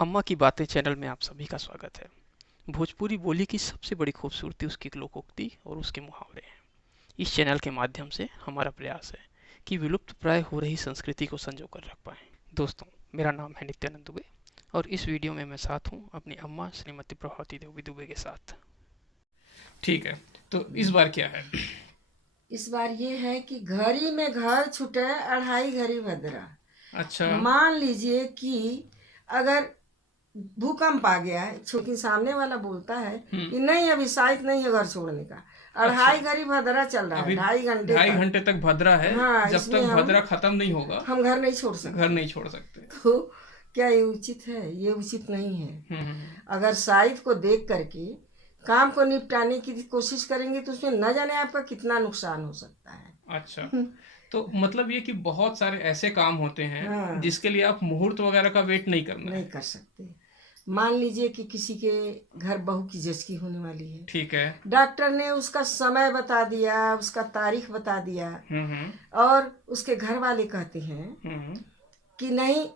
अम्मा की बातें चैनल में आप सभी का स्वागत है। भोजपुरी बोली की सबसे बड़ी खूबसूरती उसकी लोकोक्ति और उसके मुहावरे हैं। इस चैनल के माध्यम से हमारा प्रयास है कि विलुप्त प्राय हो रही संस्कृति को संजो कर रख पाएं। दोस्तों, मेरा नाम है नित्यानंद दुबे और इस वीडियो में मैं साथ हूँ अपनी अम्मा श्रीमती प्रभावती देवी दुबे के साथ। ठीक है। तो इस बार क्या है? इस बार ये है कि घड़ी में घर छूटे अढ़ाई घड़ी भद्रा। अच्छा। मान लीजिए कि अगर भूकंप आ गया है, क्योंकि सामने वाला बोलता है कि नहीं अभी शायद नहीं है घर छोड़ने का। अच्छा। अढ़ाई घड़ी भद्रा चल रहा है, अभी 2.5 घंटे ढाई तक। घंटे तक भद्रा है। हाँ, जब इसमें तक हम भद्रा खत्म नहीं होगा हम घर नहीं छोड़ घर सकते। नहीं छोड़ सकते। तो क्या ये उचित है? ये उचित नहीं है। अगर शायद को देख करके काम को निपटाने की कोशिश करेंगे तो उसमें न जाने आपका कितना नुकसान हो सकता है। अच्छा। तो मतलब ये कि बहुत सारे ऐसे काम होते हैं हाँ, जिसके लिए आप मुहूर्त वगैरह का वेट नहीं करना नहीं है। कर सकते। मान लीजिए कि किसी के घर बहू की जचकी होने वाली है, ठीक है। डॉक्टर ने उसका समय बता दिया, उसका तारीख बता दिया, हम्म। और उसके घर वाले कहते हैं हम्म। कि नहीं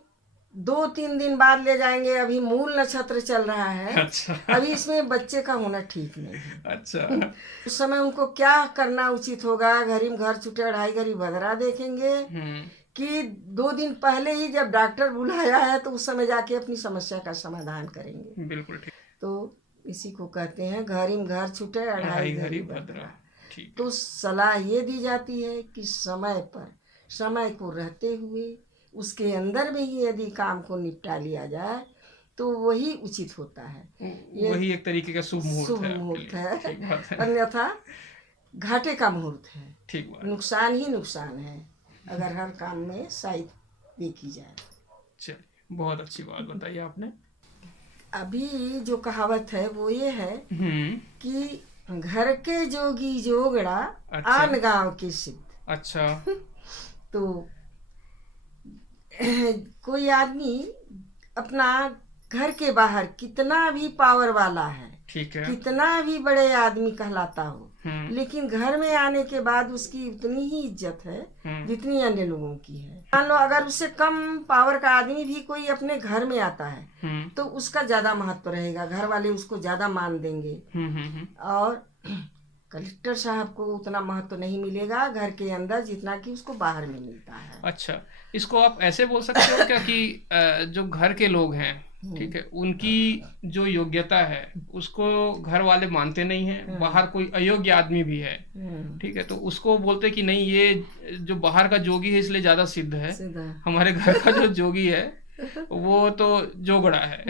2-3 दिन बाद ले जाएंगे, अभी मूल नक्षत्र चल रहा है, अच्छा। अभी इसमें बच्चे का होना ठीक नहीं है। अच्छा। उस समय उनको क्या करना उचित होगा? घड़ी में घर छूटे अढ़ाई घड़ी भदरा देखेंगे हम्म। कि 2 दिन पहले ही जब डॉक्टर बुलाया है तो उस समय जाके अपनी समस्या का समाधान करेंगे? बिल्कुल ठीक। तो इसी को कहते हैं घड़ी में घर छूटे अढ़ाई ढाई घड़ी घड़ी भद्रा। भदरा। ठीक तो है। सलाह ये दी जाती है कि समय पर, समय को रहते हुए उसके अंदर में ही यदि काम को निपटा लिया जाए तो वही उचित होता है। ये वही एक तरीके का शुभ मुहूर्त शुभ है आपके मुहूर्त लिए। है, ठीक बात है। अन्यथा घाटे का मुहूर्त है। ठीक बात। नुकसान ही नुकसान है अगर हर काम में शायद देखी जाए। चलिए, बहुत अच्छी बात बताई आपने। अभी जो कहावत है वो ये है हम्म। कि घर के जोगी जोगड़ा, अच्छा। आन गांव के सिद्ध। अच्छा। तो कोई आदमी अपना घर के बाहर कितना भी पावर वाला है, ठीक है। कितना भी बड़े आदमी कहलाता हो, लेकिन घर में आने के बाद उसकी उतनी ही इज्जत है जितनी अन्य लोगों की है। मान लो अगर उससे कम पावर का आदमी भी कोई अपने घर में आता है तो उसका ज्यादा महत्व रहेगा, घर वाले उसको ज्यादा मान देंगे। और कलेक्टर साहब को उतना महत्व नहीं मिलेगा घर के अंदर जितना कि उसको बाहर में मिलता है। अच्छा, इसको आप ऐसे बोल सकते हो क्या कि जो घर के लोग हैं, ठीक है, उनकी जो योग्यता है उसको घर वाले मानते नहीं हैं। बाहर कोई अयोग्य आदमी भी है, ठीक है, तो उसको बोलते कि नहीं ये जो बाहर का जोगी है इसलिए ज्यादा सिद्ध है। सीधा हमारे घर का जो जोगी है वो तो जोगड़ा है।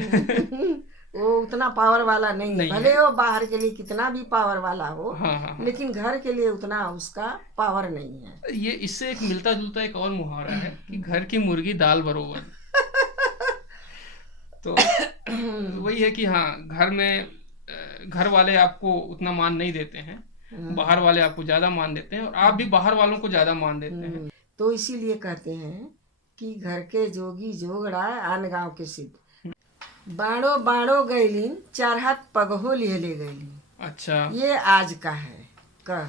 वो उतना पावर वाला नहीं है, नहीं भले है। वो बाहर के लिए कितना भी पावर वाला हो, हाँ हाँ हाँ। लेकिन घर के लिए उतना उसका पावर नहीं है। ये इससे एक मिलता जुलता एक और मुहावरा है कि घर की मुर्गी दाल बरोबर। तो वही है कि हाँ, घर में घर वाले आपको उतना मान नहीं देते हैं, बाहर वाले आपको ज्यादा मान देते हैं और आप भी बाहर वालों को ज्यादा मान देते हैं। तो इसीलिए कहते हैं कि घर के जोगी जोगड़ा, आन गांव के सिद्ध। बाड़ो बाड़ो गैलीन, 4 हाथ पगहो लिहले गैलीन। अच्छा। ये आज का है का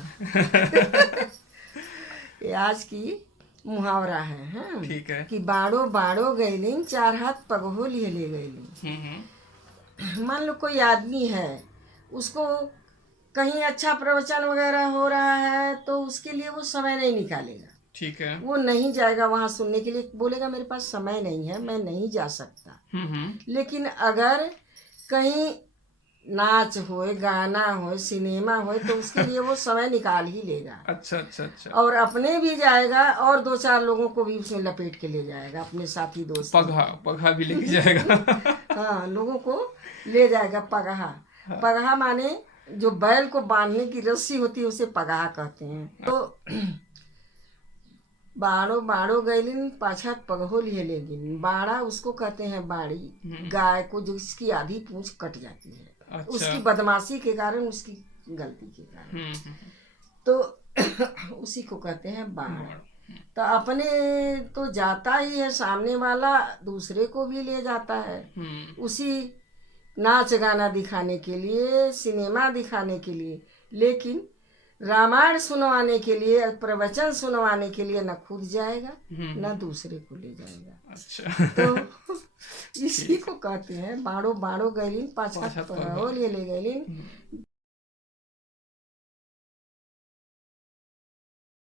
ये आज की मुहावरा है, हाँ? ठीक है। कि बाड़ो बाड़ो गैलीन, 4 हाथ पगहो लिहले गैलीन। मान लो कोई आदमी है, उसको कहीं अच्छा प्रवचन वगैरह हो रहा है तो उसके लिए वो समय नहीं निकालेगा, ठीक है। वो नहीं जाएगा वहां सुनने के लिए, बोलेगा मेरे पास समय नहीं है, मैं नहीं जा सकता। लेकिन अगर कहीं नाच होए, गाना होए, सिनेमा होए तो उसके लिए वो समय निकाल ही लेगा। अच्छा अच्छा अच्छा। और अपने भी जाएगा और 2-4 लोगों को भी उसमें लपेट के ले जाएगा, अपने साथी दोस्त। पगहा पगहा भी लेके जाएगा। हाँ, लोगों को ले जाएगा पगहा। पगहा माने जो बैल को बांधने की रस्सी होती है उसे पगहा कहते हैं। तो बाड़ो बाड़ो गैलिन, 5 हाथ पगहो लिए लेगिन। बाड़ा उसको कहते हैं बाड़ी, गाय को जो इसकी आधी पूंछ कट जाती है। अच्छा। उसकी बदमाशी के कारण, उसकी गलती के कारण, तो उसी को कहते हैं बाड़ा। तो अपने तो जाता ही है, सामने वाला दूसरे को भी ले जाता है उसी नाच गाना दिखाने के लिए, सिनेमा दिखाने के लिए। लेकिन रामायण सुनवाने के लिए, प्रवचन सुनवाने के लिए न खुद जाएगा न दूसरे को ले जाएगा। अच्छा। तो इसी को कहते हैं बाड़ो बाड़ो गैलिन पाछा पाछा पहो ले ले गैलिन।